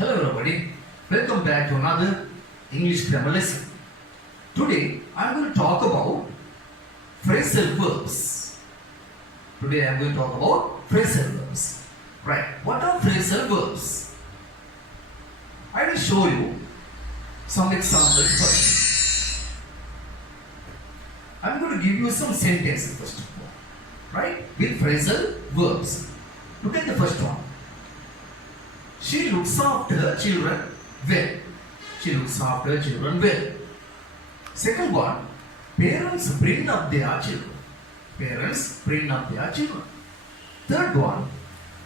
Hello everybody, welcome back to another English grammar lesson. Today I am going to talk about phrasal verbs. Today I am going to talk about phrasal verbs. Right, what are phrasal verbs? I will show you some examples first. I am going to give you some sentences first of all. Right, with phrasal verbs. Look at the first one. She looks after her children well. She looks after her children well. Second one, parents bring up their children. Parents bring up their children. Third one,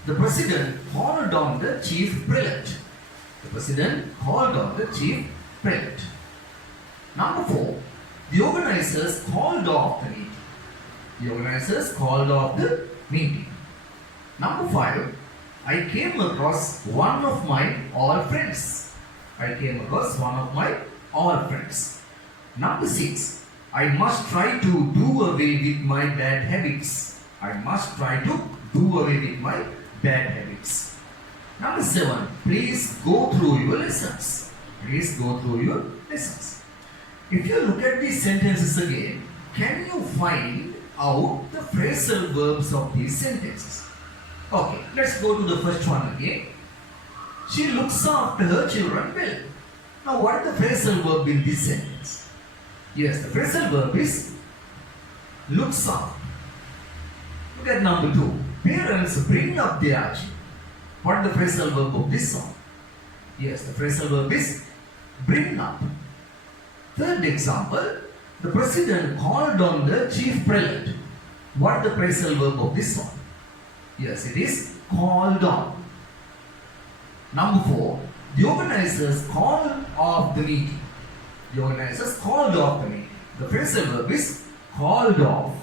the president called on the chief prelate. The president called on the chief prelate. Number 4, the organizers called off the meeting. The organizers called off the meeting. Number 5, I came across one of my old friends. I came across one of my old friends. Number 6, I must try to do away with my bad habits. I must try to do away with my bad habits. Number 7, please go through your lessons. Please go through your lessons. If you look at these sentences again, can you find out the phrasal verbs of these sentences? Okay, let's go to the first one again. She looks after her children well. Now, what is the phrasal verb in this sentence? Yes, the phrasal verb is looks after. Look at number 2. Parents bring up their children. What is the phrasal verb of this one? Yes, the phrasal verb is bring up. Third example, the president called on the chief prelate. What is the phrasal verb of this one? Yes, it is called on. Number 4, the organizers called off the meeting. The organizers called off the meeting. The phrasal verb is called off.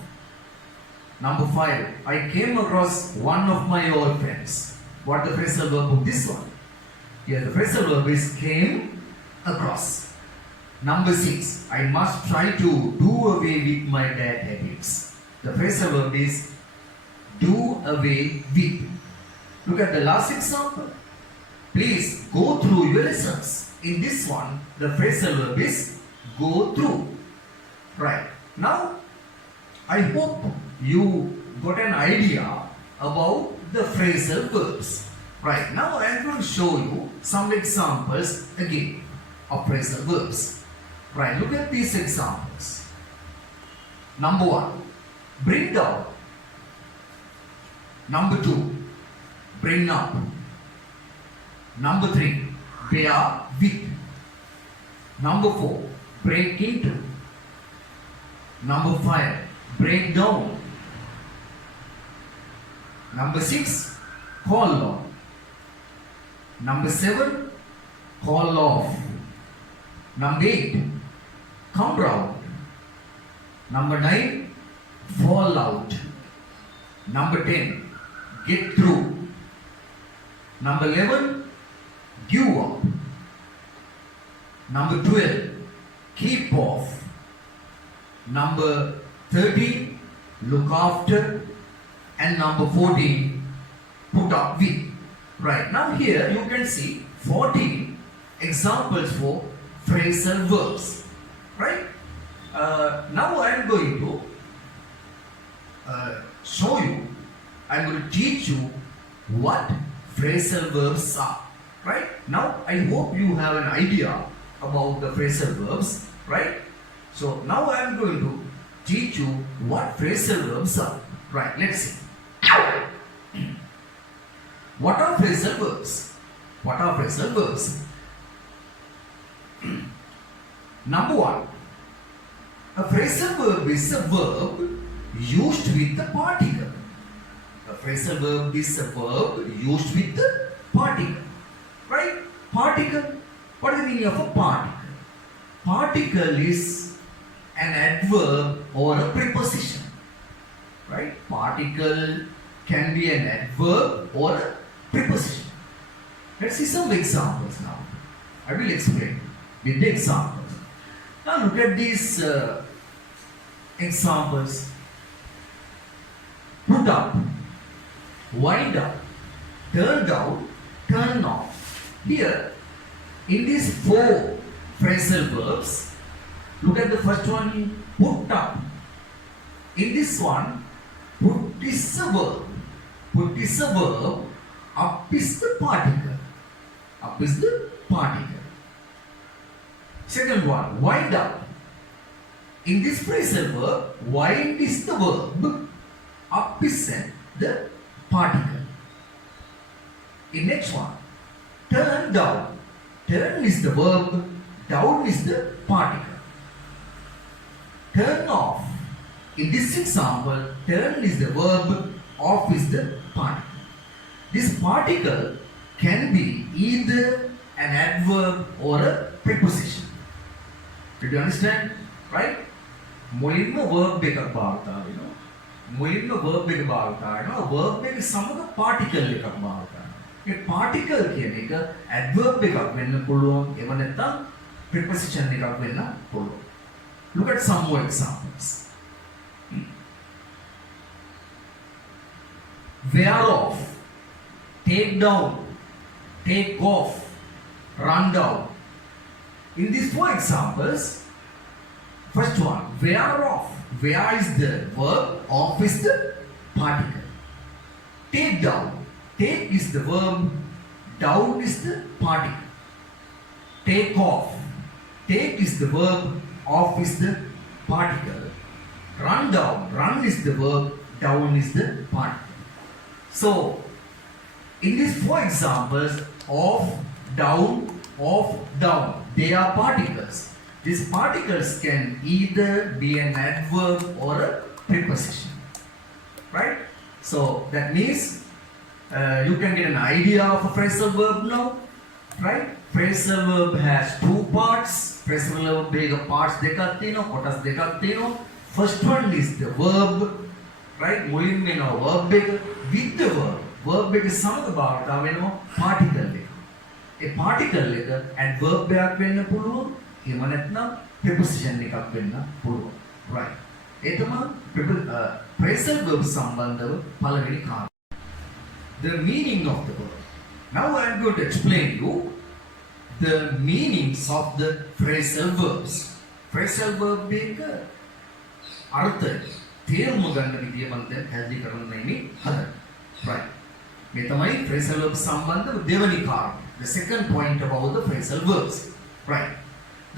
Number 5, I came across one of my old friends. What is the phrasal verb of this one? Yes, the phrasal verb is came across. Number 6, I must try to do away with my bad habits. The phrasal verb is do away with. Look at the last example. Please go through your lessons. In this one, the phrasal verb is go through. Right. Now, I hope you got an idea about the phrasal verbs. Right. Now, I am going to show you some examples again of phrasal verbs. Right. Look at these examples. Number 1, bring down. Number 2, bring up. Number 3, bear with. Number 4, break into. Number 5, break down. Number 6, call on. Number 7, call off. Number 8, come round. Number 9, fall out. Number 10, get through. Number 11, give up. Number 12, keep off. Number 13, look after. And number 14, put up with. Right, now here you can see 14 examples for phrasal verbs. Right, now I am going to show you, I'm going to teach you what phrasal verbs are. Right? Now, I hope you have an idea about the phrasal verbs. Right? So, now I am going to teach you what phrasal verbs are. Right? Let's see. What are phrasal verbs? What are phrasal verbs? Number 1. A phrasal verb is a verb used with the particle. A phrasal verb is a verb used with the particle. Right? Particle. What is the meaning of a particle? Particle is an adverb or a preposition. Right? Particle can be an adverb or a preposition. Let's see some examples now. I will explain with the examples. Now look at these examples. Put up, wind up, turn down, turn off. Here, in these four phrasal verbs, look at the first one, put up. In this one, put is a verb. Put is a verb. Up is the particle. Up is the particle. Second one, wind up. In this phrasal verb, wind is the verb. Up is the particle. In next one, turn down. Turn is the verb. Down is the particle. Turn off. In this example, turn is the verb. Off is the particle. This particle can be either an adverb or a preposition. Did you understand? Right? මුලින්ම verb එකක් භාවිතා වෙනවා. මුලින්ම verb එක භාවිතා වෙනවා. verb එකේ සමග particle එකක් භාවිතා වෙනවා. මේ particle කියන එක adverb එකක් වෙන්න පුළුවන්. එහෙම නැත්නම් preposition එකක් වෙන්න පුළුවන්. Look at some more examples. Wear off, take down, take off, run down. In these four examples, first one, wear off. Wear is the verb, off is the particle. Take down. Take is the verb, down is the particle. Take off. Take is the verb, off is the particle. Run down. Run is the verb, down is the particle. So, in these four examples, off, down, they are particles. These particles can either be an adverb or a preposition. Right? So, that means you can get an idea of a phrasal verb now. Right? Phrasal verb has two parts. Phrasal verb has parts දෙකක් තියෙනවා, කොටස් දෙකක් තියෙනවා. First one is the verb. Right? මුලින්ම එනවා verb එක with the verb. Verb එක සමග භාවිතා වෙනවා particle එක. ඒ particle එක adverb එකක් වෙන්න පුළුවන්. එහෙම නැත්නම් preposition එකක් වෙන්න පුළුවන්. Right. ඒ තමයි phrasal verb සම්බන්ධව පළවෙනි කාරණා. The meaning of the verb. Now I am going to explain you the meanings of the phrasal verbs. Phrasal verb එක අර්ථය තේරුම ගන්න විදිය මම දැන් පැහැදිලි කරන්න ඉන්නේ හදන්න. Right. මේ තමයි phrasal verb සම්බන්ධ දෙවෙනි කාරණා. The second point about the phrasal verbs. Right.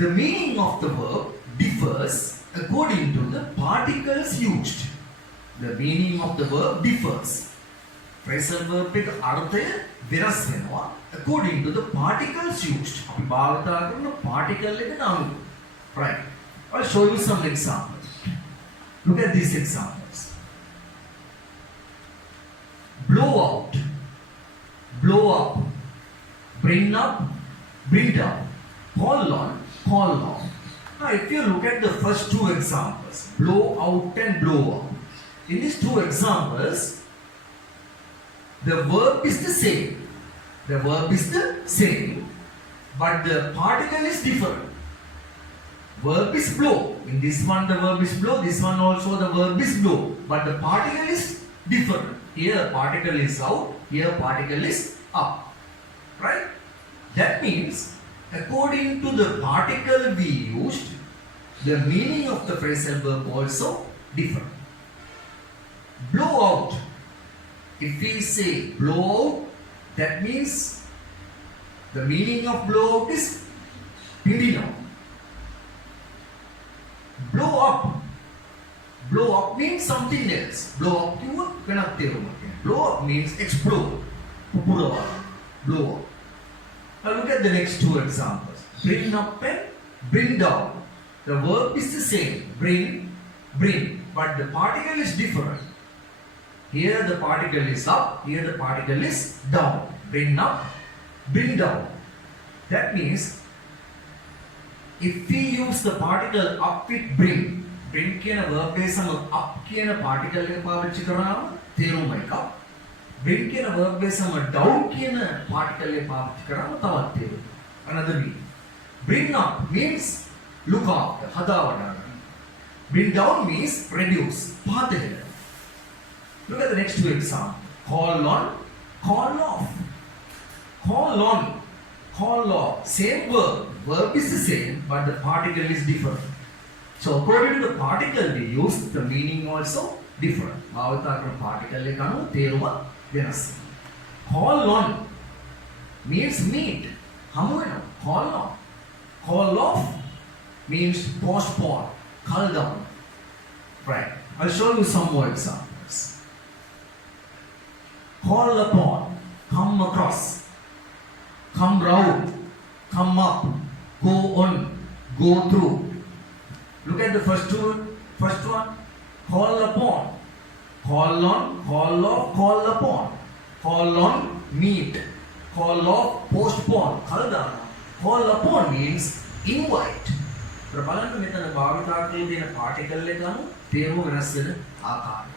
The meaning of the verb differs according to the particles used. The meaning of the verb differs. Phrasal verb එක අර්ථය වෙනස් වෙනවා according to the particles used. අපි භාවිතා කරන particle එකට අනුව. Right. I'll show you some examples. Look at these examples. Blow out, blow up, bring up, bring down, call on, call off. Now, if you look at the first two examples, blow out and blow up, in these two examples, the verb is the same. The verb is the same, but the particle is different. Verb is blow. In this one the verb is blow, this one also the verb is blow. But the particle is different. Here particle is out, here particle is up. Right? That means according to the particle we used, the meaning of the phrasal verb also different. Blow out. If we say blow out, that means the meaning of blow out is පිරිනව. Blow up. Blow up means something else. Blow up කිව්ව වෙනත් තේරුමක්. Blow up means explode. පුපුරවා. Blow up. Now look at the next two examples. Bring up and bring down. The verb is the same. Bring, bring. But the particle is different. Here the particle is up. Here the particle is down. Bring up, bring down. That means if we use the particle up with bring කියන verb එකේ සම up කියන particle එක පාවිච්චි කරාම තේරුම එකක්. bring කියන verb එකේ සම down කියන particle එක පාවිච්චි කරාම තවත් තේරුම. Another meaning. Bring up means look after, හදාවඩා ගන්න. Bring down means reduce, පහතට. Look at the next two examples. Call on, call off. Call on call of, same verb. Verb is the same, but the particle is different. So according to the particle we use, the meaning also different. භාවිත particle එක අනුව තේරුම වෙනස්. Call on means meet. හමු වෙනවා. Call on. Call off means postpone. Call down. Right. I'll show you some more examples. Call upon, come across, come round, come up, go on, go through. Look at the first one. Call upon, call on, call off, call upon, call on, meet, call off, postpone, call down. Call upon means invite. බලන්න මෙතන භාවිතකයේ තියෙන particle එක අනුව තේරුම වෙනස් වෙන ආකාරය.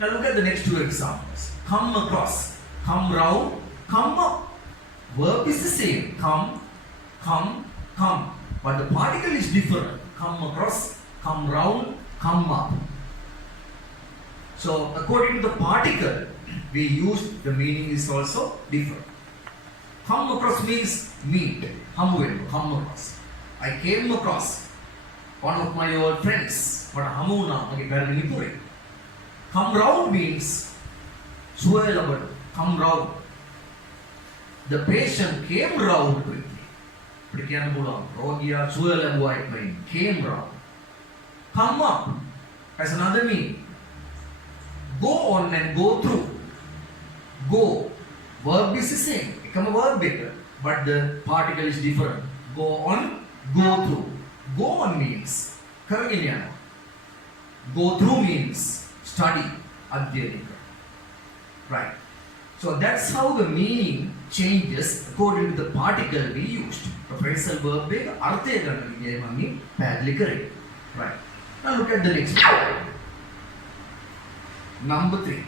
Now look at the next two examples. Come across, come round, come up. Verb is the same. Come, come. But the particle is different. Come across, come round, come up. So according to the particle we use, the meaning is also different. Come across means meet. Come across. I came across one of my old friends. But hamuna mage පැරණි මිතුරෙක්. Come round means සුවය ලබන. Come round. The patient came round quickly. අපිට කියන්න පුළුවන් රෝගියා සුවය ලැබුවා ඉක්මනින්. Came round. Come up has another meaning. Go on and go through. Go. Verb is the same. එකම verb එක. But the particle is different. Go on, go through. Go on means කරගෙන යනවා. Go through means study, අධ්‍යයනය කරනවා. Right. So that's how the meaning changes according to the particle we used. The phrasal verb එක අර්ථය ගන්න විදිය මම පැහැදිලි කරේ. Right. Now look at the next one. Number 3.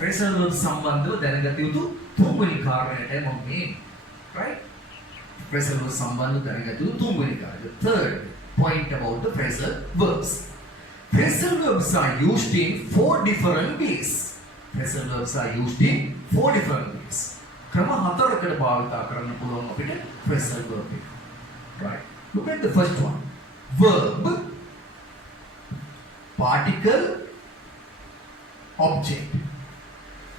Phrasal verb සම්බන්ධව දැනගත යුතු තුන්වෙනි කාරණයට මම මේ. Right. Phrasal verb සම්බන්ධව දැනගත යුතු තුන්වෙනි කාරණය. The third point about the phrasal verbs. Phrasal verbs are used in 4 different ways. Phrasal verbs are used in 4 different ways. ක්‍රම 4කට භාවිත කරන්න පුළුවන් අපිට phrasal verb එක. Right. Look at the first one. Verb, particle, object.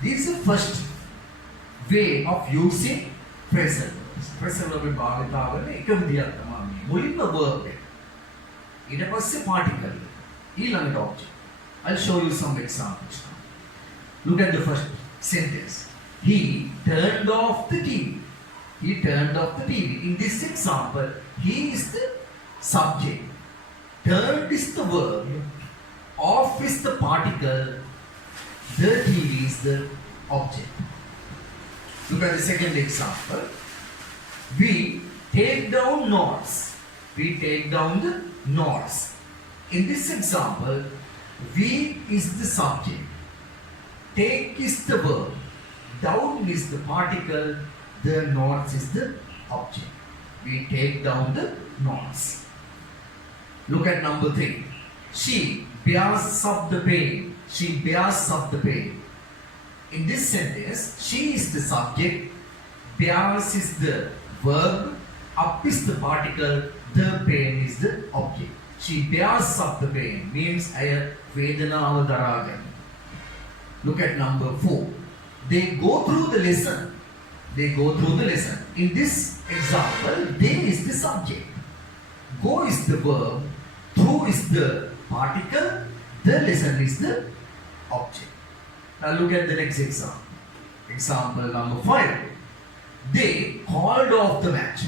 This is the first way of using phrasal verbs. Phrasal verb භාවිත කරන එක විදියක් තමයි. මුලින්ම verb එක. ඊට පස්සේ particle. ඊළඟට object. I'll show you some examples now. Look at the first sentence. He turned off the TV. He turned off the TV. In this example, he is the subject. Turned is the verb. Off is the particle. The TV is the object. Look at the second example. We take down notes. We take down the notes. In this example, we is the subject, take is the verb, down is the particle, the notes is the object. We take down the notes. Look at number 3. She bears up the pain. She bears up the pain. In this sentence, she is the subject, bears is the verb, up is the particle, the pain is the object. She bears up the pain means අය වේදනාව දරාගෙන. Look at number 4. They go through the lesson. They go through the lesson. In this example, they is the subject. Go is the verb. Through is the particle. The lesson is the object. Now look at the next example. Example number 5. They called off the match.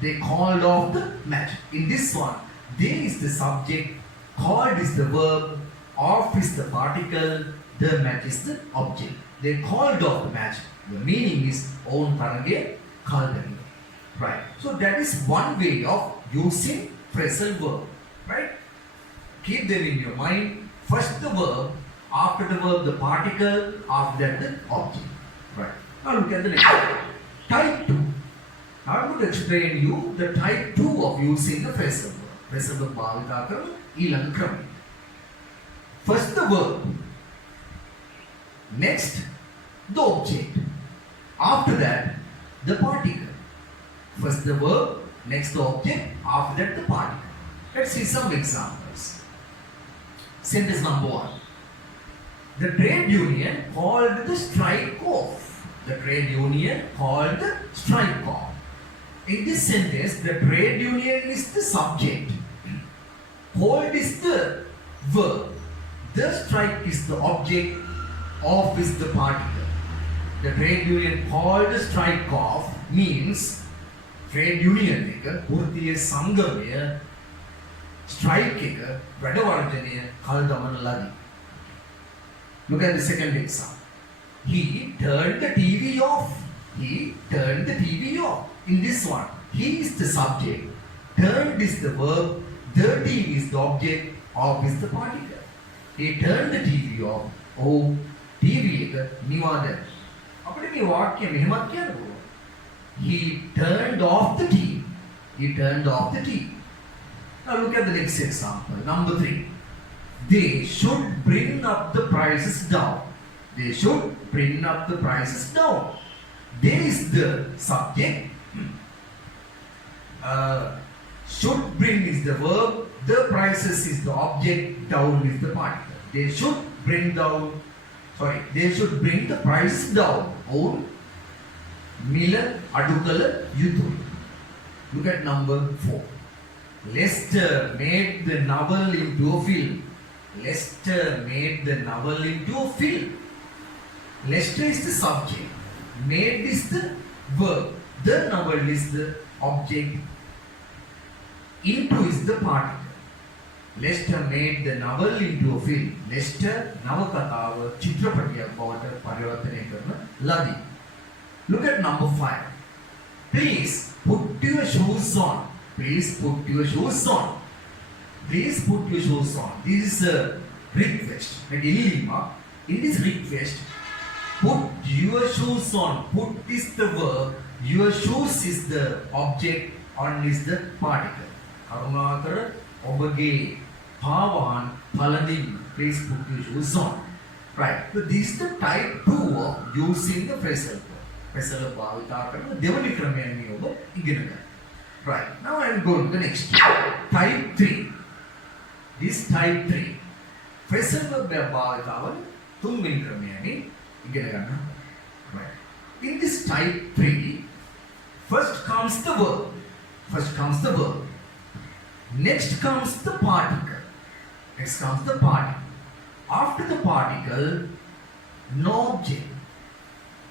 They called off the match. In this one, they is the subject, called is the verb, off is the particle, the match is the object. They called off the match. The meaning is own තරගේ කල්දනීය. Right. So that is one way of using phrasal verb. Right. Keep them in your mind. First the verb, after the verb the particle, after that the object. Right. Now look at the next one. Type 2. Now I'm going to explain you the type 2 of using the phrasal verb. Phrasal verb භාවිත කරන ඊළඟ ක්‍රමය. First the verb. Next the object. After that the particle. First the verb, next the object, after that the particle. Let's see some examples. Sentence number 1. The trade union called the strike off. The trade union called the strike off. In this sentence, the trade union is the subject. Called is the verb. The strike is the object. Off is the particle. The trade union called the strike off means trade union එක වෘත්තීය සංගමය strike එක වැඩ වර්ජනය කල් දමන ලදී. Look at the second example. He turned the TV off. He turned the TV off. In this one, he is the subject. Turned is the verb. The TV is the object. Off is the particle. He turned the TV off. Oh, TV එක නිවාදන. අපිට මේ වාක්‍ය මෙහෙමත් කියන්න පුළුවන්. He turned off the TV. He turned off the TV. Now look at the next example. Number 3. They should bring up the prices down. They should bring up the prices down. They is the subject. Should bring is the verb. The prices is the object. Down is the particle. They should bring down. They should bring the prices down. Or මිල අඩු කළ යුතුයි. Look at number 4. Lester made the novel into a film. Lester made the novel into a film. Lester is the subject. Made is the verb. The novel is the object. Into is the particle. Lester made the novel into a film. Lester නවකතාව චිත්‍රපටයක් බවට පරිවර්තනය කරන ලදී. Look at number 5. Please put your shoes on. Please put your shoes on. Please put your shoes on. This is a request. In this request, put your shoes on. Put is the verb. Your shoes is the object. On is the particle. කරුණාකර ඔබගේ පාවාන් පළඳින්න. Please put your shoes on. Right. So this is the type 2 of using the phrasal verb. Phrasal verb භාවිතා කරන දෙවනි ක්‍රමයෙන් මේ ඔබ ඉගෙන ගන්න. Right. Now I am going to the next. Type 3. This type 3. Phrasal verb භාවිතාවල තුන්වෙනි ක්‍රමයෙන් ඉගෙන ගන්න. Right. In this type 3, first comes the verb. First comes the verb. Next comes the particle. Next comes the particle. After the particle, no object.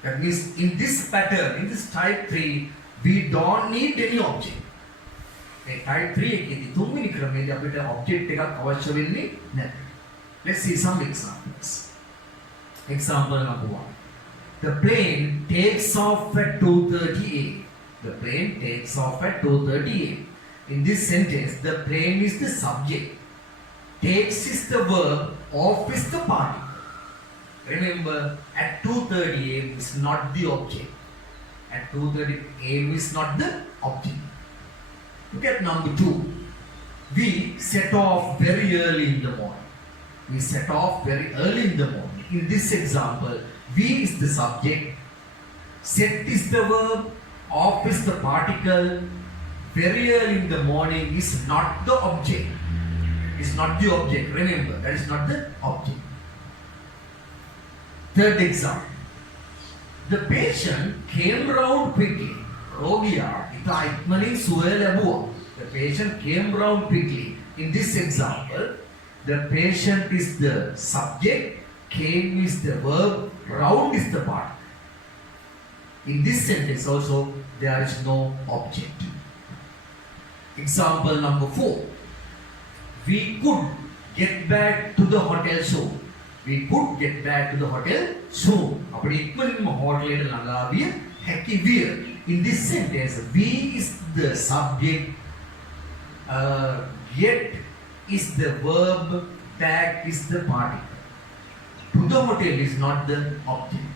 That means in this pattern, in this type 3, we don't need any object. In type 3 එකේදී තුන්වෙනි ක්‍රමයේදී අපිට object එකක් අවශ්‍ය වෙන්නේ නැහැ. Let's see some examples. Example number 1. The plane takes off at 2:30 a.m. The plane takes off at 2:30 a.m. In this sentence, the plane is the subject. Takes is the verb. Off is the particle. Remember, at 2:30 a.m. is not the object. At 2:30 a.m. is not the object. Look at number 2. We set off very early in the morning. We set off very early in the morning. In this example, we is the subject. Set is the verb. Off is the particle. Very early in the morning is not the object. It's not the object. Remember, that is not the object. Third example. The patient came round quickly. රෝගියා ඉතා ඉක්මනින් සුවය ලැබුවා. The patient came round quickly. In this example, the patient is the subject, came is the verb, round is the particle. In this sentence also, there is no object. Example number 4. We could get back to the hotel soon. We could get back to the hotel soon. අපිට ඉක්මනින්ම හෝටලයට ළඟා විය හැකි විය. In this sentence, we is the subject, get is the verb, back is the particle. To the hotel is not the object.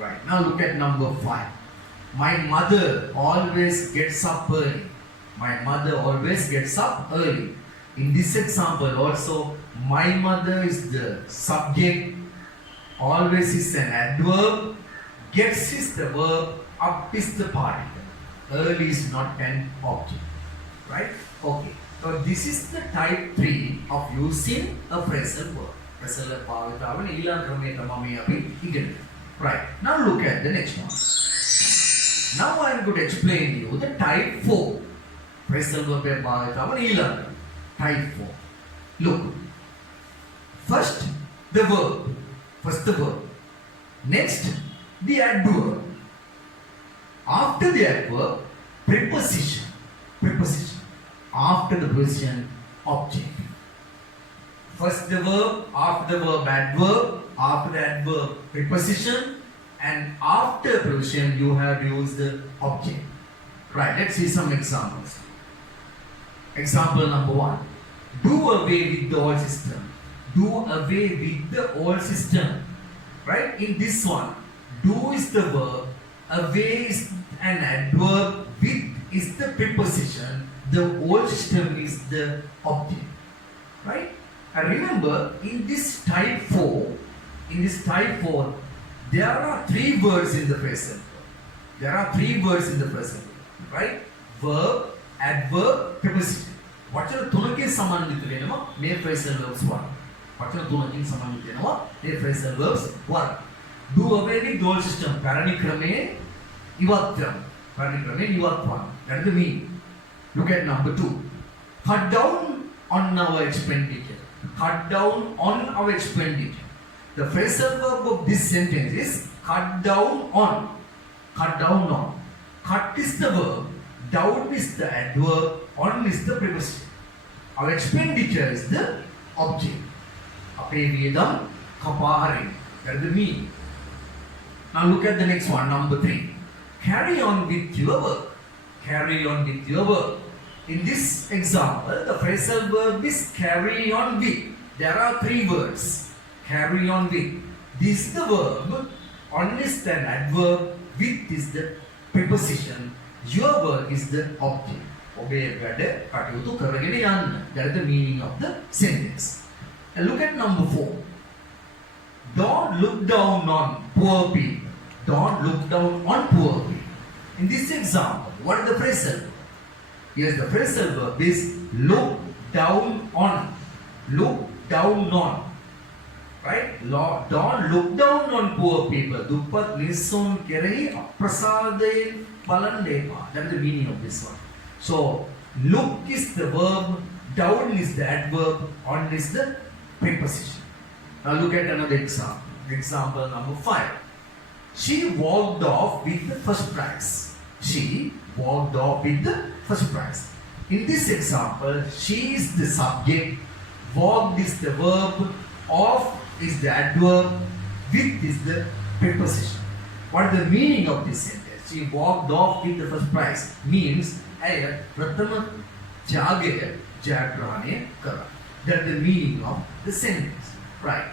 Right. Now look at number 5. My mother always gets up early. My mother always gets up early. In this example also, my mother is the subject, always is an adverb, gets is the verb, up is the particle. Earl is not an object. Right? Okay. So this is the type 3 of using a phrasal verb. Phrasal භාවිතාවෙන් ඊළඟ ක්‍රමය තමයි අපි ඉගෙන ගන්න. Right. Now look at the next one. Now I am going to explain you the type 4. Phrasal verb භාවිතාවෙන් ඊළඟ type 4. Look. First the verb. Next the adverb. After the adverb, preposition. After the preposition, object. First the verb, after the verb, adverb, after the adverb, preposition, and after preposition, you have to use the object. Right, let's see some examples. Example number 1. Do away with the old system. Do away with the old system. Right, in this one, do is the verb, away is an adverb, with is the preposition, the old system is the object. Right? And remember, in this type 4, there are 3 words in the phrasal verb. Right? Verb, adverb, preposition. වචන තුනකින් සමන්විත වෙනවා මේ phrasal verbs වල. වචන තුනකින් සමන්විත වෙනවා මේ phrasal verbs වල. Do away with the old system. පැරණි ක්‍රමයේ ඉවත් කරනවා. That is the meaning. Look at number 2. Cut down on our expenditure. The phrasal verb of this sentence is cut down on. Cut is the verb, down is the adverb, on is the preposition. Our expenditure is the object. අපේ වියදම් කපාහරින්. That is the meaning. Now look at the next one, number 3. Carry on with your work. In this example, the phrasal verb is carry on with. There are 3 words. Carry on with. This is the verb. On is the adverb. With is the preposition. Your work is the object. ඔබේ වැඩ කටයුතු කරගෙන යන්න. That is the meaning of the sentence. And look at number 4. Don't look down on poor people. In this example, what is the phrasal verb? Yes, the phrasal verb is look down on. Right? Don't look down on poor people. දුප්පත් මිනිසුන් කෙරෙහි අප්‍රසාදයෙන් බලන්න එපා. That is the meaning of this one. So, look is the verb, down is the adverb, on is the preposition. Now look at another example. Example number 5. She walked off with the first prize. In this example, she is the subject, walked is the verb, off is the adverb, with is the preposition. What is the meaning of this sentence? She walked off with the first prize. Means, ඇය ප්‍රථම ජාගය ජයග්‍රහණය කරා. That is the meaning of the sentence. Right.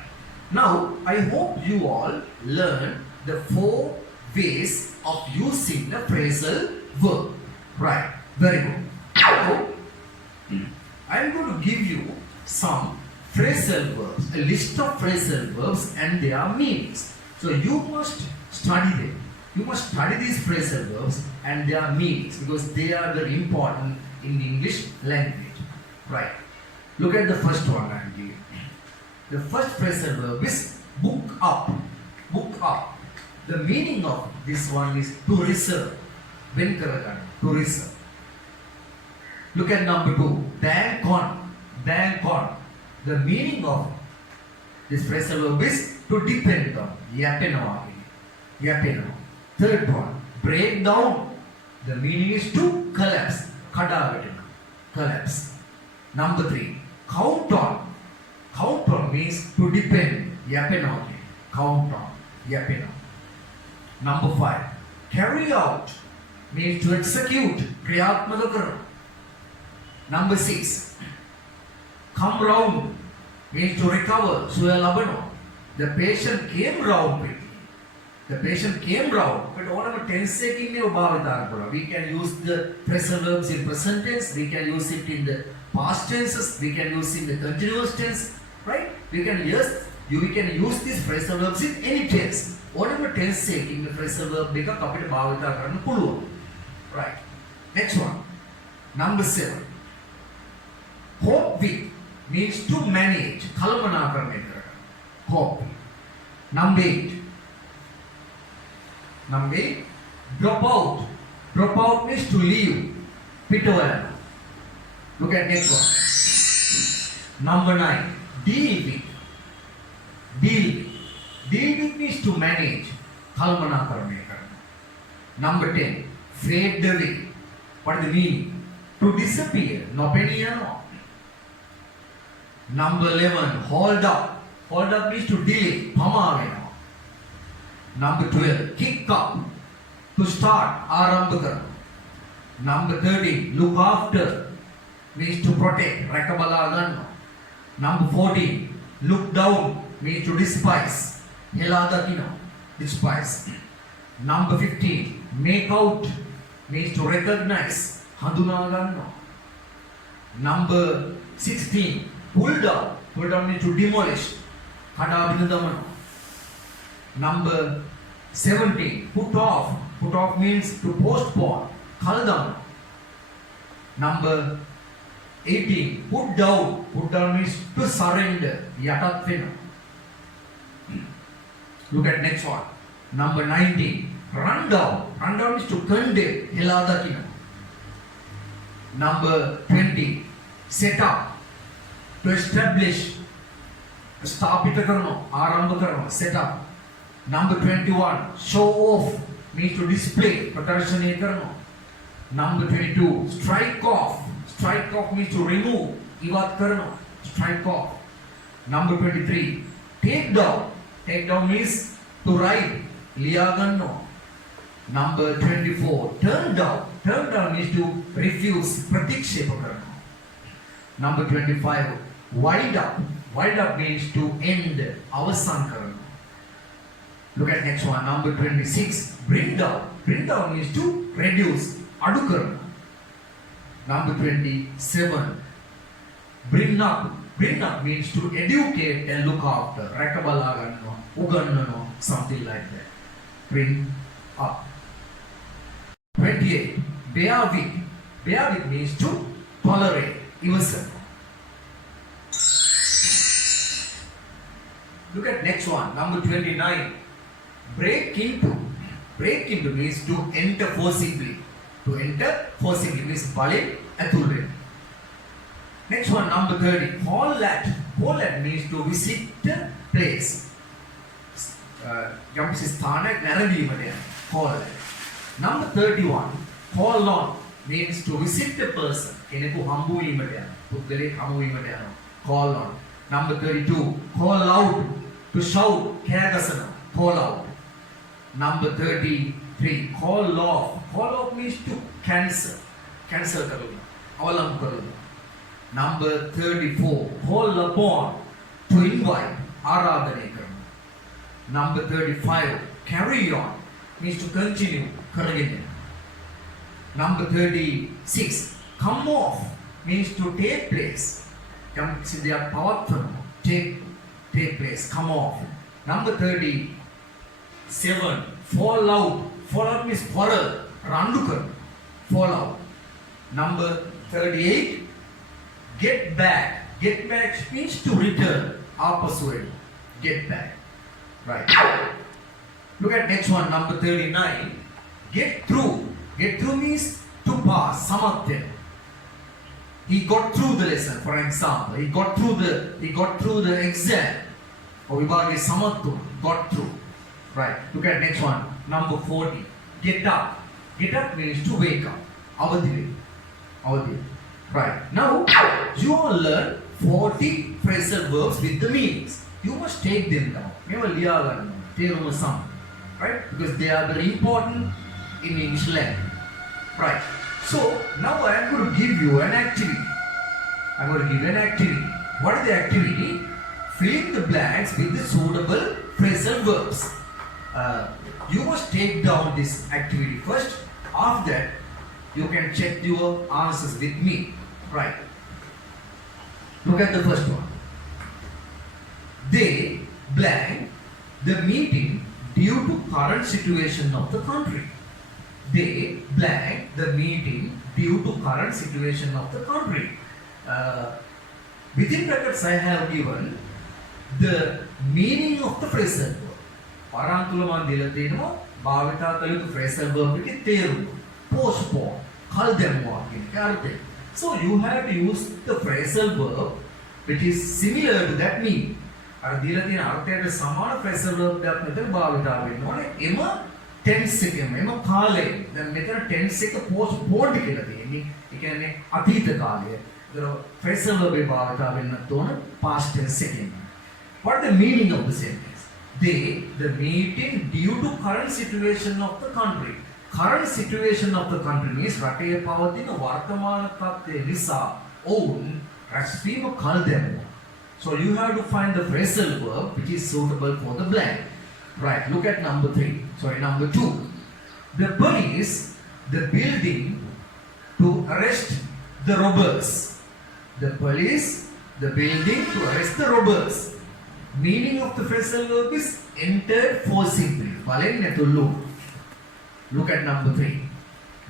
Now, I hope you all learn the 4 ways of using the phrasal verb. Right. Very good. Now, I am going to give you some phrasal verbs, a list of phrasal verbs and their meanings. So you must study them. You must study these phrasal verbs and their meanings because they are very important in the English language. Right. Look at the first one I am giving. The first phrasal verb is book up. The meaning of this one is to reserve. To reserve. Look at number 2. Bank on. The meaning of this phrasal verb is to depend on. Yapenawa. Third one. Break down. The meaning is to collapse. Collapse. Number 3. Count on. Count on means to depend. Count on. Number 5. Carry out means to execute. Number 6. Come round means to recover. The patient came round quickly. But all of tense we can use the phrasal verbs in present tense, we can use it in the past tenses, we can use it in the continuous tense, right? We can use these phrasal verbs in any tense. Whatever tense in the phrasal verb, right? Next one. Number 7. Hope with means to manage. Kalpana karne karana. Hope. Number 8. Number 8. Drop out. Drop out means to leave. Pitavana. Look at next one. Number 9. Deal with. Deal with. Deal with means to manage. Kalpana karne karana. Number 10. Fade away. What is the meaning? To disappear. No. Number 11. Hold up. Hold up means to delay. Pamavena. Number 12. Kick up. To start. Arambakar. Number 13. Look after. Means to protect. Rakabalagan. Number 14. Look down. Means to despise. Heladakino. Despise. Number 15. Make out. Means to recognize. Hadunaganno. Number 16. Pull down. Pull down means to demolish. Kadabinadamano. Number 17. Put off. Put off means to postpone. Kaldam. Number 18. Put down. Put down means to surrender. Yatatvena. Look at next one. Number 19. Run down. Run down is to condemn. Heladakina. Number 20. Set up. To establish. Stapita karno. Arambha karno. Set up. Number 21. Show off. Means to display. Pradarshani karno. Number 22. Strike off. Strike off means to remove. Ivat karno. Strike off. Number 23. Take down. Take down means to write. Liyaganno. Number 24. Turn down. Turn down means to refuse. Pratikshepa karno. Number 25. Wind up. Wind up means to end. Avasan karno. Look at next one. Number 26. Bring down. Bring down means to reduce. Adu karno. Number 27. Bring up. Bring up means to educate and look after. Rakabalagano, Ugannano, something like that. Bring up. 28. Bear with. Bear with means to tolerate yourself. Look at next one. Number 29. Break into. Break into means to enter forcibly. To enter forcibly means Bali Athulre. Next one, number 30. Call at. Call at means to visit a place. Call at. Number 31. Call on means to visit a person. Call on. Number 32. Call out. To shout. Call out. Number 33. Call off. Call off means to cancel. Cancel karuna. Avalam karuna. Number 34. Call upon. To invite. Aradhane karuna. Number 35. Carry on means to continue. Karagine. Number 36. Come off means to take place. Take place. Come off. Number 37. Fall out. Fall out means quarrel. Randukar. Fall out. Number 38. Get back. Get back means to return. Opposite. Get back. Right. Look at next one. Number 39. Get through. Get through means to pass. Samatya. He got through the lesson. For example, he got through the exam. Or Vibhage Samattu. Got through. Right. Look at next one. Number 40. Get up. Get up means to wake up. Avadhi. Right. Now, you all learn 40 phrasal verbs with the meanings. You must take them down. Right? Because they are very important in English language. Right. So, now I am going to give you an activity. What is the activity? Fill in the blanks with the suitable phrasal verbs. You must take down this activity first. After that, you can check your answers with me. Right. Look at the first one. They blank the meeting due to current situation of the country. they blank the meeting due to current situation of the country. Within brackets I have given the meaning of the phrasal verb. පරාන්තුල මන් දීලා තියෙනවා භාවිතා කළ යුතු phrasal verb එකේ තේරුම. Postpone, කල් දැමුවා කියන එක අර්ථය. So you have to use the phrasal verb which is similar to that meaning. අර දීලා තියෙන අර්ථයට සමාන phrasal verb එකක් මෙතන භාවිතා වෙන්න ඕනේ. එම tense එකම එම කාලේ. දැන් මෙතන tense එක postponed කියලා තියෙන්නේ. ඒ කියන්නේ අතීත කාලය. ඒතර phrasal verb එක භාවිතා වෙන්නත් ඕන past tense එකෙන්. What is the meaning of the sentence? The meeting due to current situation of the country. Current situation of the country means රටේ පවතින වර්තමාන තත්ත්වය නිසා ඔවුන් රැස්වීම කල් දැමුවා. So you have to find the phrasal verb which is suitable for the blank. Right, look at number 2. The police, the building to arrest the robbers. The police, the building to arrest the robbers. Meaning of the phrasal verb is entered forcibly. Look at number 3.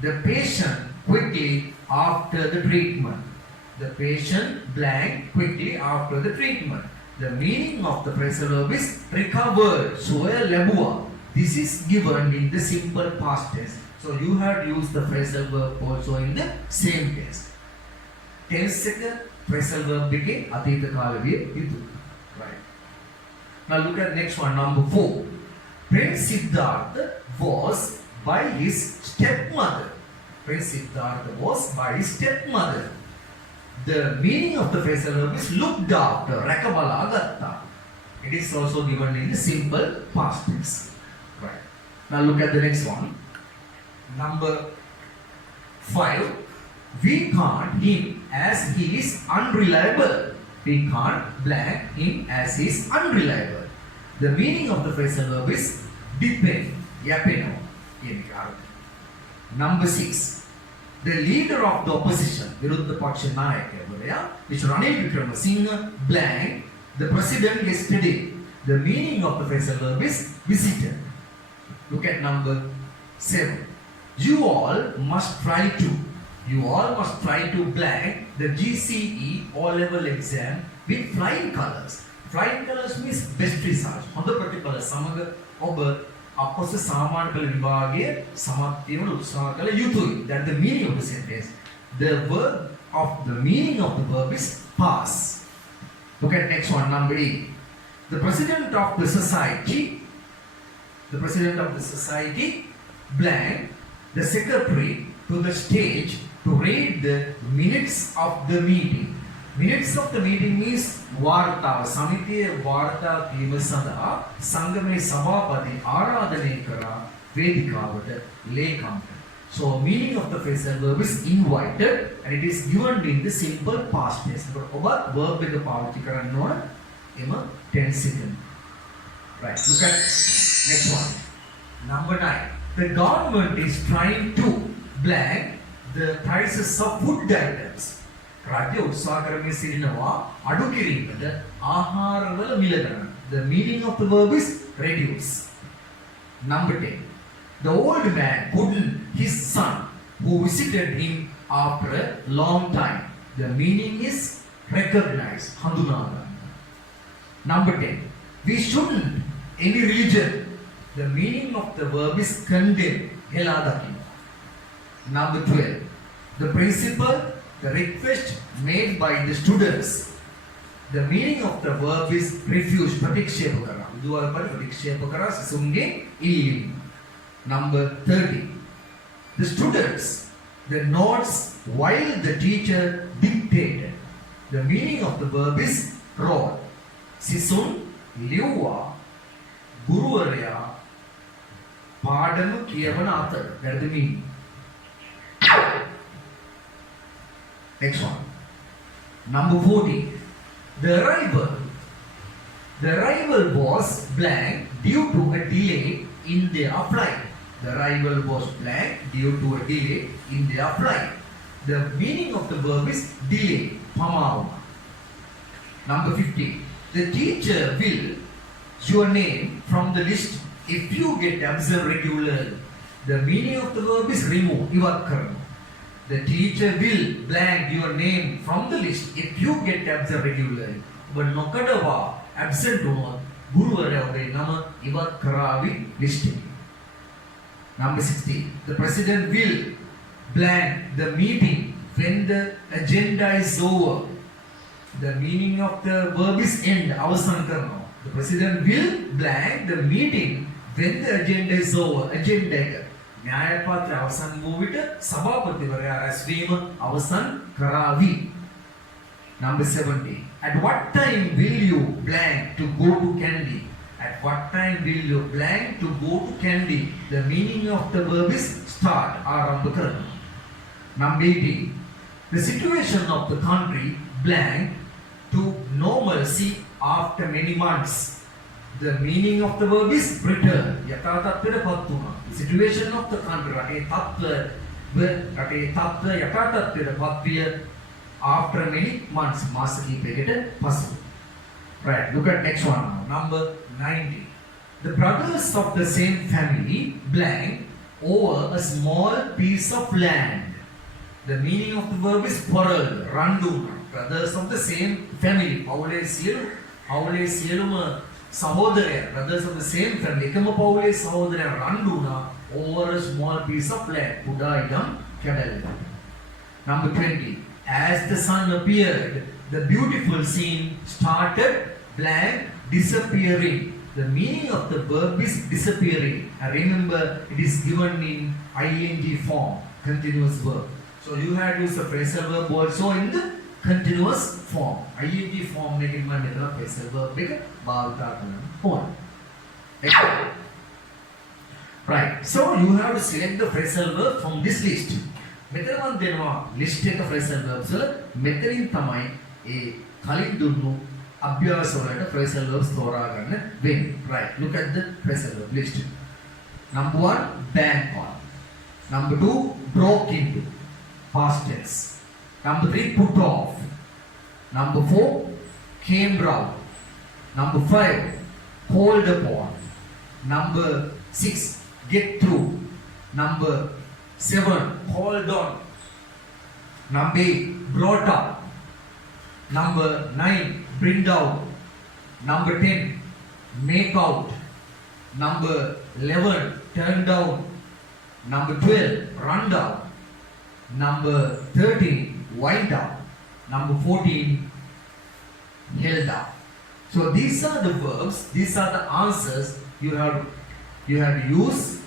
The patient quickly after the treatment. The patient blank quickly after the treatment. The meaning of the phrasal verb is recovered. සුවය ලැබුවා. This is given in the simple past tense. So you have to use the phrasal verb also in the same case. Tense එක phrasal verb එකේ අතීත කාල විය යුතුයි. Right. Now look at next one, number 4. Prince Siddhartha was by his stepmother. Prince Siddhartha was by his stepmother. The meaning of the phrasal verb is looked after. රැක බලා ගත්තා. It is also given in the simple past tense. Right. Now look at the next one. Number 5. We can't him as he is unreliable. We can't blank him as he is unreliable. The meaning of the phrasal verb is depend. යැපෙනවා. Number 6. The leader of the opposition, විරුද්ධ පක්ෂ නායකවරයා, Mr. Ranil Wickremesinghe blank the president yesterday. The meaning of the phrasal verb is visited. Look at number 7. You all must try to blank the GCE O-level exam with flying colors. Flying colors means best results. හොඳ ප්‍රතිඵල සමග ඔබ අපොස සාමාන්‍ය පෙළ විභාගයේ සමත් වීමට උත්සාහ කළ යුතුයි. That the meaning of the sentence. The meaning of the verb is pass. Look at next one, number 8. The president of the society blank the secretary to the stage to read the minutes of the meeting. Minutes of the meeting means වාර්තාව. සමිතියේ වාර්තා කිරීම සඳහා සංගමේ සභාපති ආරාධනය කරා වේදිකාවට ලේකම්ට. So meaning of the phrasal verb is invited and it is given in the simple past tense. ඔබ verb එක පාවිච්චි කරන්න ඕන එම tense එකෙන්. Right, look at next one. Number 9. The government is trying to blank the prices of food items. රාජ්‍ය උත්සාහ කරමින් සිටිනවා අඩු කිරීමට ආහාරවල මිල ගණන. The meaning of the verb is reduce. Number 10. The old man couldn't his son who visited him after a long time. The meaning is recognize. හඳුනා ගන්න. Number 10. We shouldn't any religion. The meaning of the verb is condemn. හෙලා දකින්න. Number 12. The principal the request made by the students. The meaning of the verb is refuse. ප්‍රතික්ෂේප කරා. උදුවල්පට ප්‍රතික්ෂේප කරා සිසුන්ගේ ඉල්ලීම. Number 30. The students the notes while the teacher dictated. The meaning of the verb is wrote. සිසුන් ලිව්වා ගුරුවරයා පාඩම කියවන අතර. That is the meaning. Next one. Number 40. The arrival was blank due to a delay in their flight. The arrival was blank due to a delay in their flight. The meaning of the verb is delay. Pamawa. Number 50. The teacher will your name from the list if you get observed regularly. The meaning of the verb is remove. ඉවත් කරනවා. The teacher will blank your name from the list if you get absent regularly. But නොකඩවා absent වුණොත් ගුරුවරයා ඔබේ නම ඉවත් කරાવી list එකේ. Number 16. The president will blank the meeting when the agenda is over. The meaning of the verb is end. අවසන් කරනවා. The president will blank the meeting when the agenda is over. Agenda එක න්‍යායපත්‍රය අවසන් වූ විට සභාපතිවරයා රැස්වීම අවසන් කරાવી. Number 17. At what time will you blank to go to Kandy? At what time will you blank to go to Kandy? The meaning of the verb is start. ආරම්භ කරනවා. Number 18. The situation of the country blank to normalcy after many months. The meaning of the verb is return. යථා තත්ත්වයට පත් වුණා. The situation of the country රටේ තත්ත්වය යථා තත්ත්වයට පත් විය after many months. මාස කිහිපයකට පසු. Right, look at next one now. Number 90. The brothers of the same family blank over a small piece of land. The meaning of the verb is quarrel. රණ්ඩු. Brothers of the same family. පවුලේ සියලුම සහෝදරයන්, brothers of the same family, එකම පවුලේ සහෝදරයන් රණ්ඩු වුණා over a small piece of land. කුඩා ඉඩම් කැඩල්ලක්. Number 20. As the sun appeared, the beautiful scene started blank disappearing. The meaning of the verb is disappearing. And remember, it is given in ing form, continuous verb. So you had to use the phrasal verb also in the continuous form. ing form එකෙන් මම මෙතන phrasal verb එක භාවිතා කරන්න ඕන. Right. So you have to select the phrasal verb from this list. මෙතන මම දෙනවා list එක phrasal verbs වල මෙතනින් තමයි ඒ කලින් දුන්නු අභ්‍යාස වලට phrasal verbs තෝරා ගන්න වෙන්නේ. Right. Look at the phrasal verb list. Number 1, bank on. Number 2, broke into, past tense. Number 3, put off. Number 4, came round. Number 5, hold upon. Number 6, get through. Number 7, hold on. Number 8, brought up. Number 9, bring down. Number 10, make out. Number 11, turn down. Number 12, run down. Number 13, wind down. Number 14, held down. So these are the verbs, these are the answers you have to use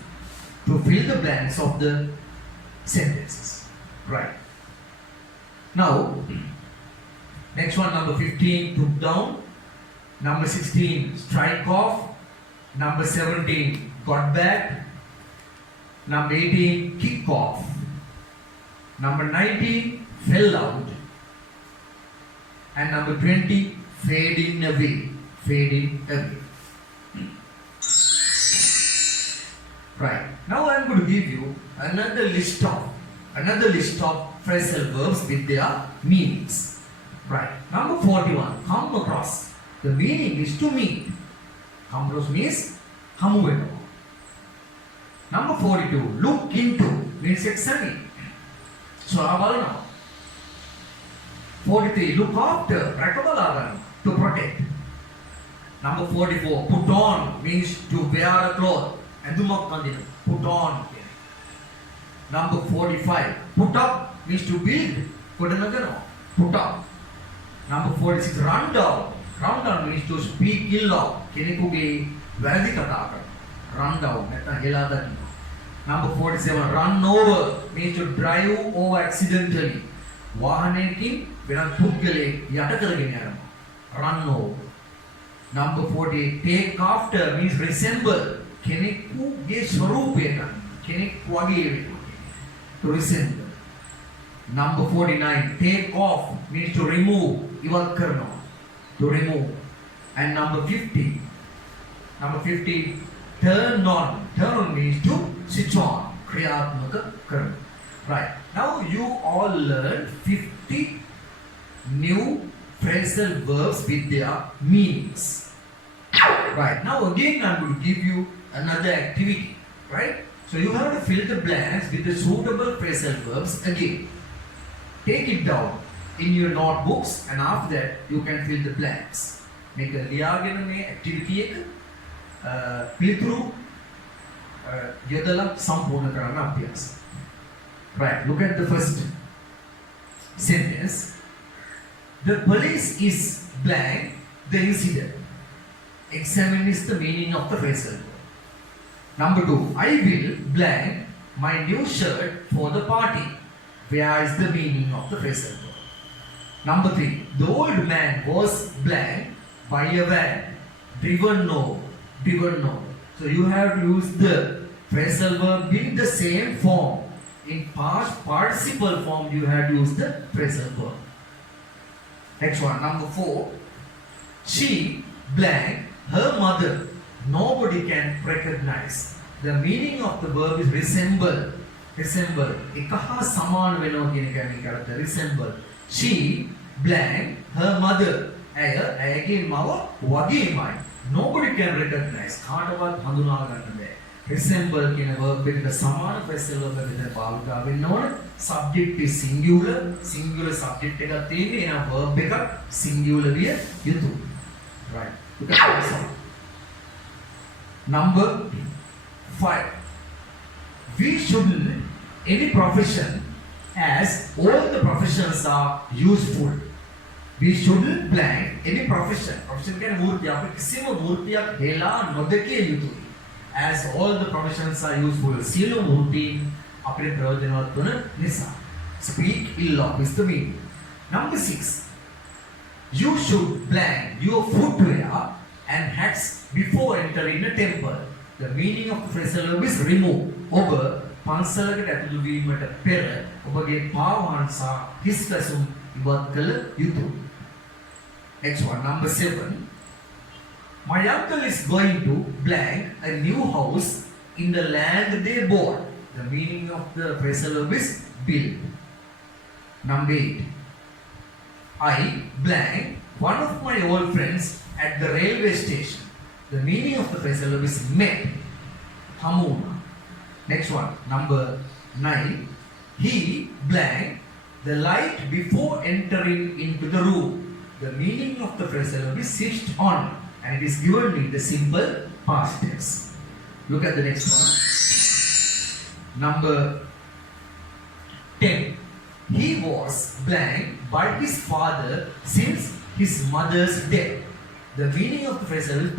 to fill the blanks of the sentences. Right. Now, next one, number 15, put down. Number 16, strike off. Number 17, got back. Number 18, kick off. Number 19, fell out. And number 20, fading away. Fading away. Right. Now I am going to give you another list of phrasal verbs with their meanings. Right. Number 41, come across. The meaning is to meet. Come across means hamu වෙනවා. Number 42, look into means examine. සොයා බලනවා. 43, look after, රැක බලා ගන්න, to protect. Number 44, put on means to wear a cloth. ඇඳුමක් අඳින, put on. Number 45, put up means to build. ගොඩනගනවා, put up. Number 46, run down. Run down means to speak ill of. කෙනෙකුගේ වැරදි කතා කරනවා. Run down නැත්නම් හෙලා දකිනවා. Number 47, run over means to drive over accidentally. වාහනයකින් වෙනත් පුද්ගලයෙක් යට කරගෙන යනවා. Run over. Number 48, take after means resemble. කෙනෙකුගේ ස්වරූපය ගන්න. කෙනෙක් වගේ වෙනවා. To resemble. Number 49, take off means to remove. ඉවත් කරනවා. To remove. And number 50, turn on. Turn on means to switch on. ක්‍රියාත්මක කරන. Right. Now you all learned 50 new phrasal verbs with their meanings. Right. Now again I'm going to give you another activity. Right. So you have to fill the blanks with the suitable phrasal verbs again. Take it down in your notebooks and after that you can fill the blanks. Make a ලියාගෙන මේ activity එක පිළිතුරු යොදලා සම්පූර්ණ කරන්න අභ්‍යාස. Right, look at the first sentence. The police is blank the incident. Examine is the meaning of the phrasal verb. Number 2, I will blank my new shirt for the party. Where is the meaning of the phrasal verb? Number 3, the old man was blank by a van. Driven no. So you have to use the phrasal verb in the same form. In past participle form you have to use the phrasal verb. Next one, number 4, she blank her mother. Nobody can recognize. The meaning of the verb is resemble. එකහා සමාන වෙනවා කියන එක මේ කරද්දී resemble. She blank her mother. ඇයගේ මව වගේමයි. Nobody can recognize. කාටවත් හඳුනා ගන්න බෑ. Resemble කියන verb එකට සමාන phrasal verb එකකට පාවිච්චි වෙන්න ඕන. Subject is singular. Singular subject එකක් තියෙන්නේ. එහෙනම් verb එක singular විය යුතුයි. Right. Look at this one. Number 5. We shouldn't any profession as all the professions are useful. We shouldn't blank any profession. Profession කියන්නේ වෘත්තිය. අපි කිසිම වෘත්තියක් හෙලා නොදකිය යුතුයි. As all the professions are useful. සියලු වෘත්ති අපේ ප්‍රයෝජනවත් වන නිසා. Speak ill of is the meaning. Number 6. You should blank your footwear and hats before entering a temple. The meaning of the phrasal verb is remove. ඔබ පන්සලකට ඇතුළු වීමට පෙර ඔබගේ පාවහන් සහ හිස් පැසුම් ඉවත් කළ යුතුය. Next one, number 7. My uncle is going to blank a new house in the land they bought. The meaning of the phrasal verb is build. Number 8. I blank one of my old friends at the railway station. The meaning of the phrasal verb is met. Hamuna. Next one, number 9. He blank the light before entering into the room. The meaning of the phrasal verb is switched on and it is given in the simple past tense. Look at the next one. Number 10. He was blank by his father since his mother's death. The meaning of the phrasal verb is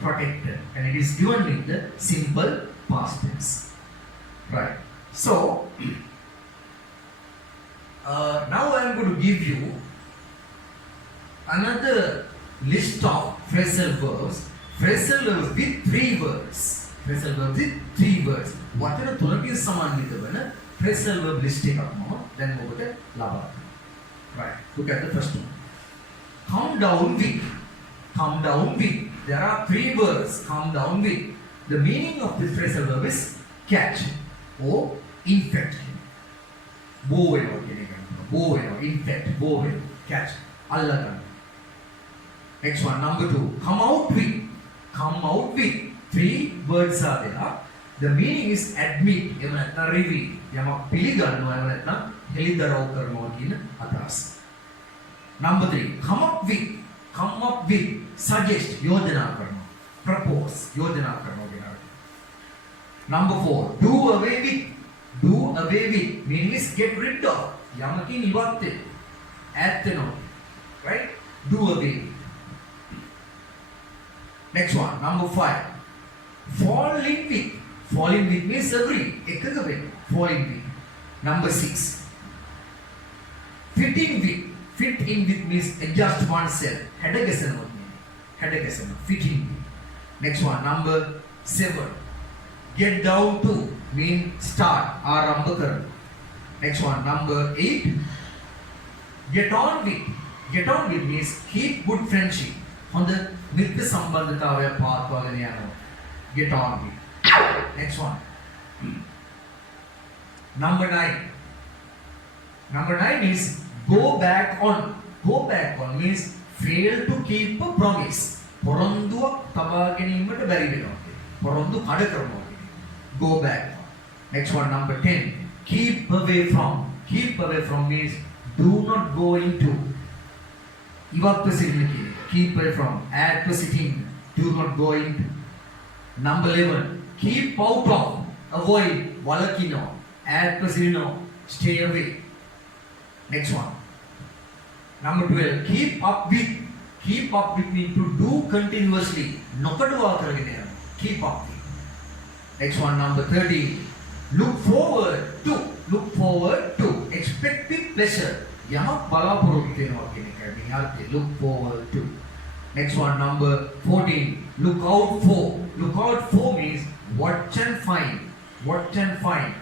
protected, and it is given in the simple past tense. Right. So now I am going to give you another list of phrasal verbs. Phrasal verbs with 3 words. Phrasal verbs with 3 words. වචන තුනකින් සමන්විත වන phrasal verb list එකක් මම දැන් ඔබට ලබා දෙනවා. Right. Look at the first one. Come down with. Come down with. There are 3 words. Come down with. The meaning of this phrasal verb is catch or infect. Bow වෙනවා කියන එක. Bow වෙනවා, infect, bow වෙනවා, catch. අල්ලා ගන්න. Next one, number 2. Come out with. Come out with. 3 words are there. The meaning is admit. එහෙම නැත්නම් reveal. යමක් පිළිගන්නවා එහෙම නැත්නම් හෙළිදරව් කරනවා කියන අදහස. Number 3. Come up with. Come up with. Suggest. යෝජනා කරනවා. Propose. යෝජනා කරනවා කියන අර්ථය. Number 4. Do away with. Do away with. Meaning is get rid of. යමකින් ඉවත් වෙන. ඈත් වෙනවා. Right? Do away with. Next one. Number 5. Fall in with. Fall in with means agree. එකක වෙන්න. Fall in with. Number 6. Fit in with. Fit in with means adjust oneself. හැඩගැසෙනවා කියන්නේ. හැඩගැසෙනවා. Fit in with. Next one, number 7. Get down to mean start. ආරම්භ කරන. Next one, number 8. Get on with. Get on with means keep good friendship. හොඳ මිත්‍ර සම්බන්ධතාවය පවත්වාගෙන යනවා. Get on with. Next one. Number 9. Number 9 is go back on. Go back on means fail to keep a promise. පොරොන්දුවක් තබා ගැනීමට බැරි වෙනවා. පොරොන්දු කඩ කරනවා. go back. Next one, number 10. Keep away from. Keep away from means do not go into. Keep away from. Add to sitting. Do not go into. Number 11. Keep out of. Avoid. Walakino. Add to sitting. Stay away. Next one. Number 12. Keep up with. Keep up with means to do continuously. Keep up with. Next one, number 13. Look forward to. Look forward to. Expect with pleasure. Look forward to. Next one, number 14. Look out for. Look out for means watch and find. Watch and find.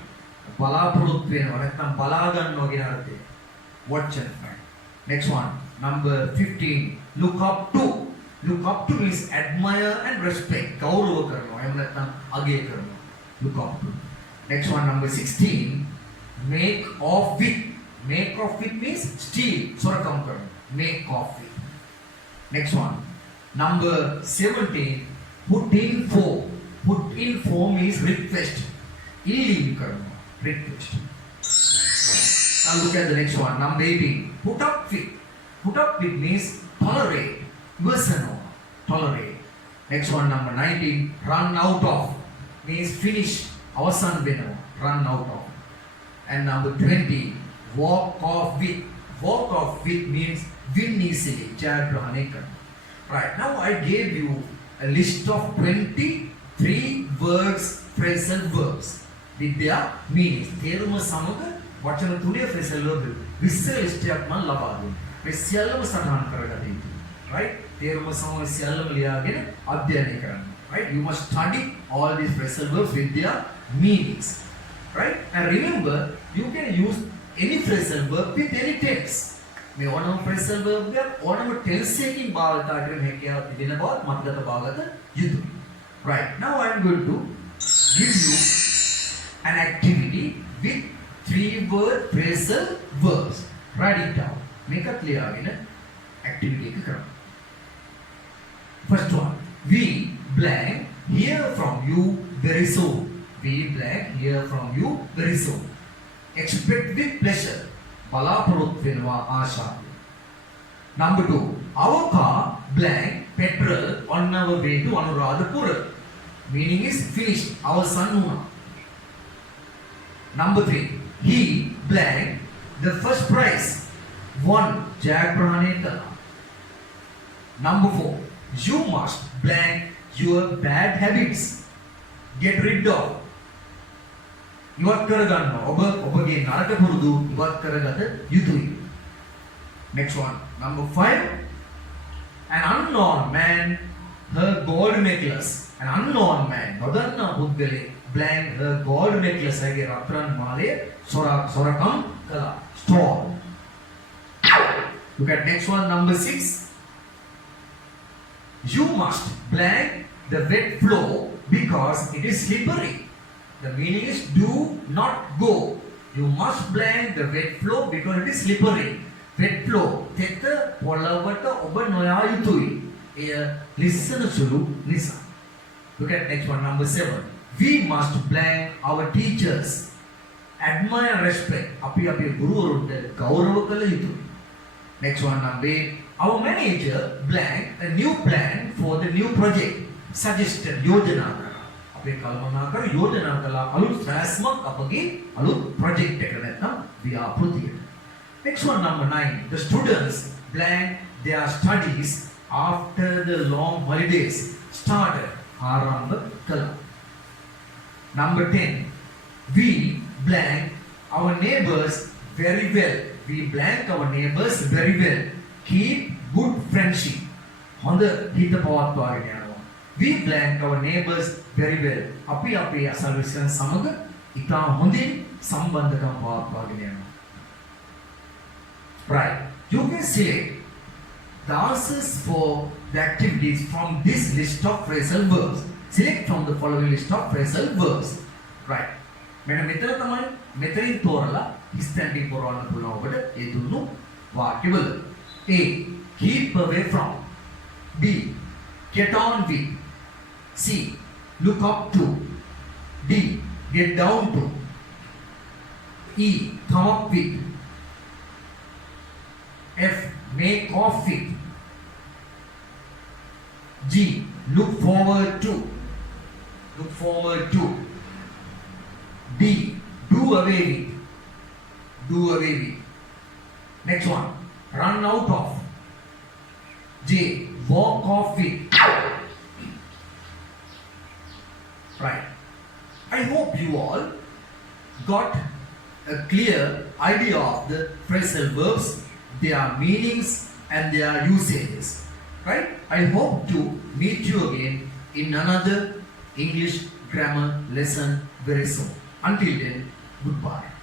Watch and find. Next one, number 15. Look up to. Look up to means admire and respect. Look up to. Next one, number 16. Make off with. Make off with means steal. Make off with. Next one, number 17. Put in for. Put in for means request. Request. Now look at the next one, number 18. Put up with. Put up with means tolerate. Tolerate. Next one, number 19. Run out of means finish. Run out of. And number 20. Walk off with. Walk off with means win easily. Right, now I gave you a list of 23 words, phrasal verbs with their meanings. තේරුම සමග වචන තුනේ phrasal verb විස්තර ලිස්ටයක් මම ලබා දුන්නා. මේ සියල්ලම සටහන් කරගන්න යුතුයි. Right? තේරුම සමග සියල්ලම ලියාගෙන අධ්‍යයනය කරන්න. Right? You must study all these phrasal verbs with their meanings. Right? And remember, you can use any phrasal verb with any tense. මේ ඕනම phrasal verb එක ඕනම tense එකකින් භාවිත කරන හැකියාව තිබෙන බවත් මතක තබාගත යුතුයි. Right. Now I am going to give you an activity with 3-word phrasal verbs. Write it down. Make a clear activity. First one. We blank hear from you very soon. We blank hear from you very soon. Expect with pleasure. Balaporut වෙනවා ආශාවෙන්. Number 2. Our car blank petrol on our way to Anuradhapura. Meaning is finished. අවසන් වුණා. Number 3. He blank the first prize. Won. ජයග්‍රහණය කළා. Number 4. You must blank your bad habits. Get rid of. ඉවත් කරගන්න. ඔබගේ නරක පුරුදු ඉවත් කරගත යුතුයි. Next one. Number 5. An unknown man her gold necklace. An unknown man. නොදන්නා පුද්ගලෙක් blank her gold necklace. ඇගේ රත්රන් මාලය සොරකම් කළා. Stole. Look at next one. Number 6. You must blank the wet floor because it is slippery. The meaning is do not go. You must blank the wet floor because it is slippery. Wet floor. තෙත පොළවට ඔබ නොයා යුතුයි. එය ලිස්සන සුළු නිසා. Look at next one. Number 7. We must blank our teachers. Admire and respect. අපි අපේ ගුරුවරුන්ට ගෞරව කළ යුතුයි. Next one. Number 8. Our manager blank a new plan for the new project. Suggested යෝජනා කරා. අපේ කල්පනා කර යෝජනා කළා අලුත් ප්‍රයත්නයක් අපගේ අලුත් project එකකට නැත්නම් ව්‍යාපෘතියට. Next one. Number 9. The students blank their studies after the long holidays started. ආරම්භ කළා. Number 10. We blank our neighbors very well. We blank our neighbors very well. Keep good friendship. හොඳ හිත පවත්වාගෙන යනවා. We blank our neighbors very well. අපි අපේ අසල්වැසියන් සමග ඉතා හොඳින් සම්බන්ධකම් පවත්වාගෙන යනවා. Right. You can select the answers for the activities from this list of phrasal verbs. Select from the following list of phrasal verbs. Right. මෙන්න මෙතන තමයි මෙතනින් තෝරලා ස්ටැන්ඩින් කරවන්න පුළුවන් ඔබට ඒ දුන්නු වාක්‍යවල. A. Keep away from. B. Get on with. C. Look up to. D. D. Get down to. E. Come up with. F. Make off with. G. Look forward to. Look forward to. D. Do away with. Do away with. Next one. Run out of. J. Walk off with. Right. I hope you all got a clear idea of the phrasal verbs, their meanings and their usages. Right? I hope to meet you again in another English grammar lesson very soon. Until then, goodbye.